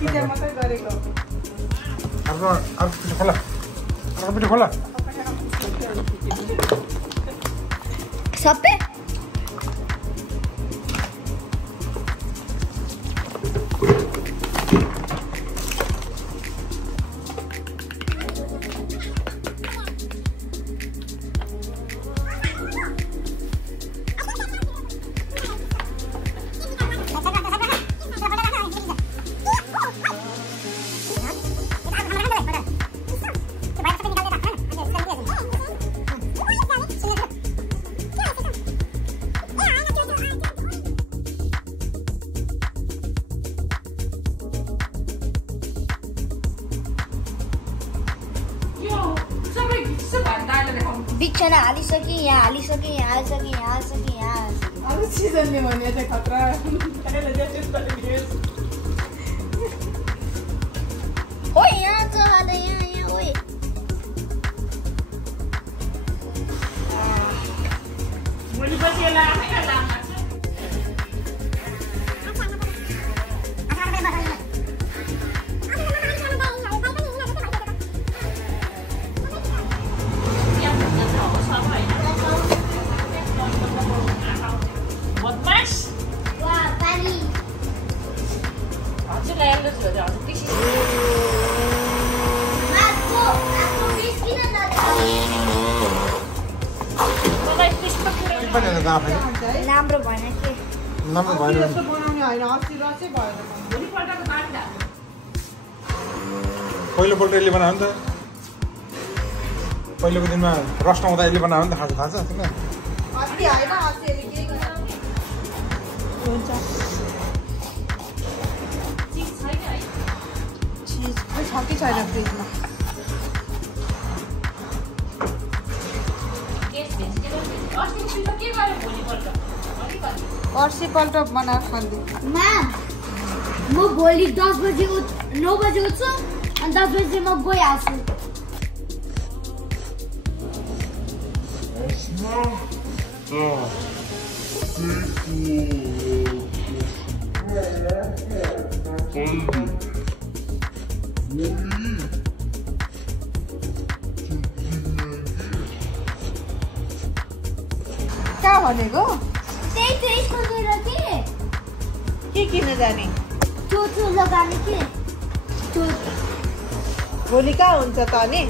Kitchen मात्रै गरेको अर्को खोला अर्को खोला सबै बिछना हालिसके यहाँ हालिसके यहाँ हालिसके यहाँ हालिसके यहाँ हालिसके अरू सिजनले भने चाहिँ खतरा हो यहाँ छ हाल यहाँ ओए भोलिपछि यसलाई आफै लाम राम्रो भएन के राम्रो भएन जस्तो बनाउने होइन अस्ति रसै भएन भोलिपल्टको बाटा पहिलोपल्ट यसले बनायो नि त पहिलोको दिनमा रस नहुँदा यसले बनायो नि त खाजा थाहा छ तिमीलाई अस्ति होइन अस्ति केही गरेन हुन्छ चिज छैन है चिज खै छ कि छैन फ्रिजमा पर्सिपल्ट बनाएर खान्छु माम म भोलि 10 बजे 9 बजे उठ्छु अनि 10 बजे म गइहाल्छु कहाँ भनेको त्यही स्कुल गएर के किन्न जाने चोचो लगाने के भोलि कहाँ हुन्छ त अनि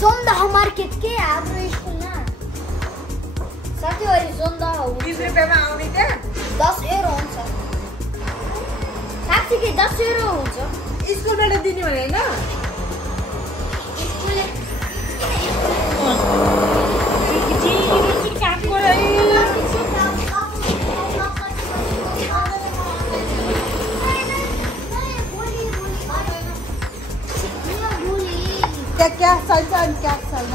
जोन्दा मार्केट के हाम्रो स्कुलमा साथीहरु जोन्दा 20 रुपैयाँमा आउने त्यहाँ 10 युरो हुन्छ साथीकै 10 युरो हुन्छ स्कुलबाट दिने भने हैन स्कुलले क्या चाहिन्छ अनि क्या छैन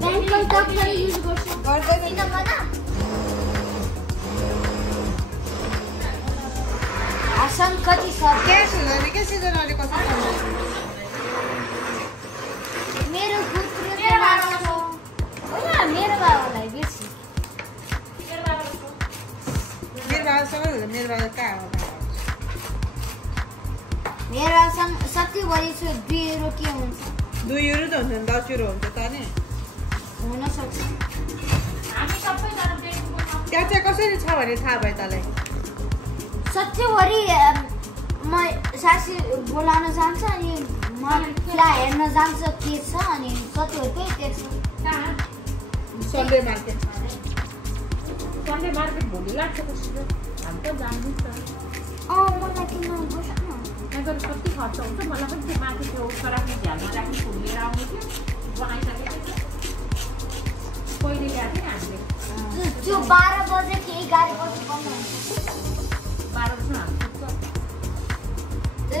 ब्याङ्कको डक्टर युज गर्छु गर्दैन आसन कति छ क्यास हुँदैन के सिजनले कसो मेरो पुत्र मेरो बाबालाई बेसी मेरो बाबासँग मेरो बाबा कहाँ हो मेरो सबै वरिस 2 युरो के हुन्छ 2 युरो त हुन्छ 10 युरो हुन्छ त नि हुन सक्छ हामी सबै जना डेटको त्यहाँ चाहिँ कसरी छ भने थाहा भयो तँलाई सत्यवरी म सासी बोलाउन जान्छ अनि म फ्ला हेर्न जान्छ के छ अनि सत्यवरी त्यही देख्छ कहाँ सन्डे मार्केट सन्डे मार्केट भोलि लाग्छ कसरी हामी त जान्दिन्छ मलाई किन बस्नु त्यहाँको कति खर्च हुन्छ मलाई पनि त्यो माथि त्यो सराक्ने झ्यालमा राख्ने फुल लिएर आउने थियो बनाइसकेको थियो पहिले ल्याएको थिएँ हामीले त्यो 12 बजे कि 11 बजे बन्द हुन्छ 12 बजी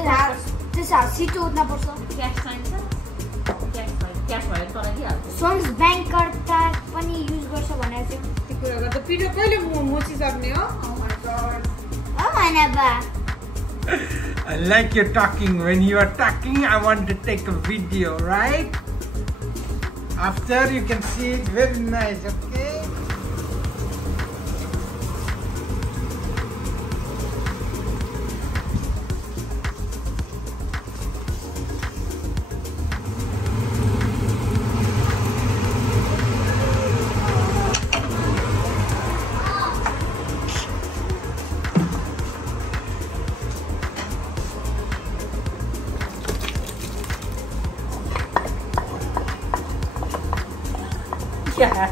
हामी त्यसो छिटो उठ्न पर्छ क्यास चाहिन्छ क्यास भयो तर दिइहाल्छ सोन्स ब्याङ्क कार्ड पनि युज गर्छ भनेर थियो त्यो कुरा गर्दा पिरो कहिले मोचिसक्ने हो ओ माय गॉड बा I like your talking. When you are talking, I want to take a video, right? After you can see it very nice, okay? क्या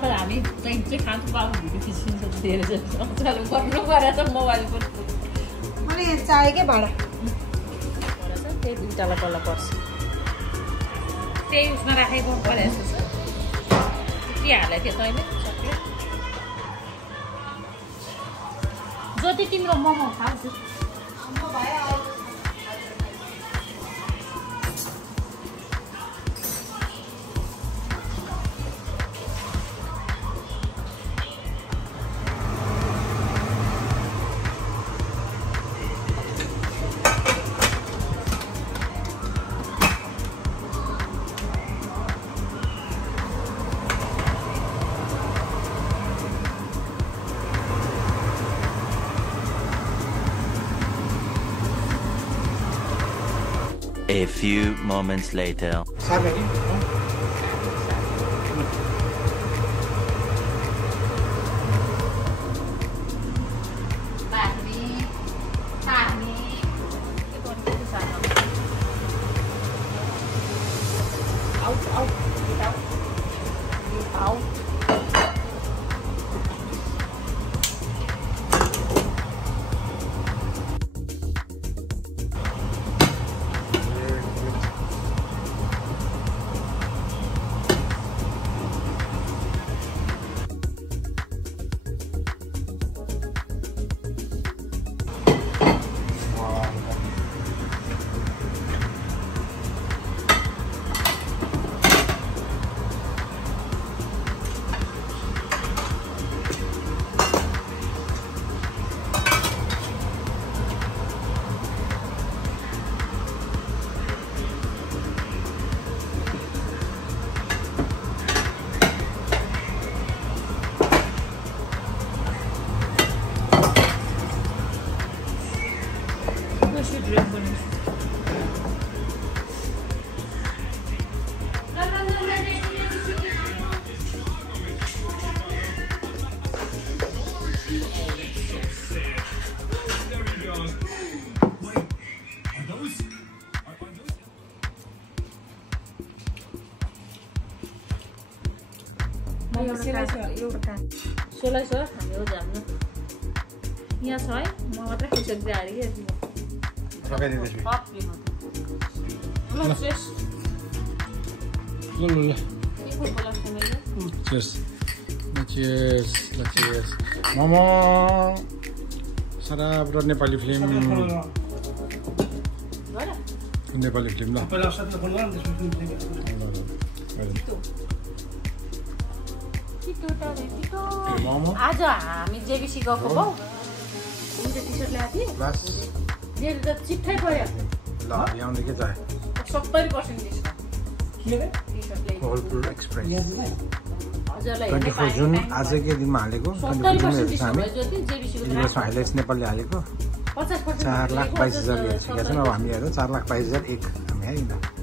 पर हामी चाहिँ खान्छ बाबु भिडियो खिचिन्छ धेरै जस्तो चालु गर्नु परेछ मोबाइल पनि मैले चाहिएकै भाडा परेछ त्यही दुईटालाई बल्ल पर्छ त्यही उसमा राखेको परेछ के हाले थियो तैँले सक्यो जति तिम्रो मोमो खान्छ A few moments later. सोलै छ हामी हो जाम्नु यहाँ छ है म मात्रै खाइसक्दै आएर मोमो सराब र नेपाली फिल्म ल आज हामी जेबिसी गएको हौ टी सर्ट ल्याएको थिएँ त चिट्ठै पर्यो ल ल्याउने के चाहिँ 70% डिस्काउन्ट कोलपुर एक्सप्रेस हजुरलाई 24 जुन आजकै दिनमा हालेको 24 जुन हेर्छ हामी युएसमा हाइलाइट्स नेपालले हालेको 50% 4,22,000 हेरिसकेका छौँ अब हामी हेरौँ 4,22,001 हामी है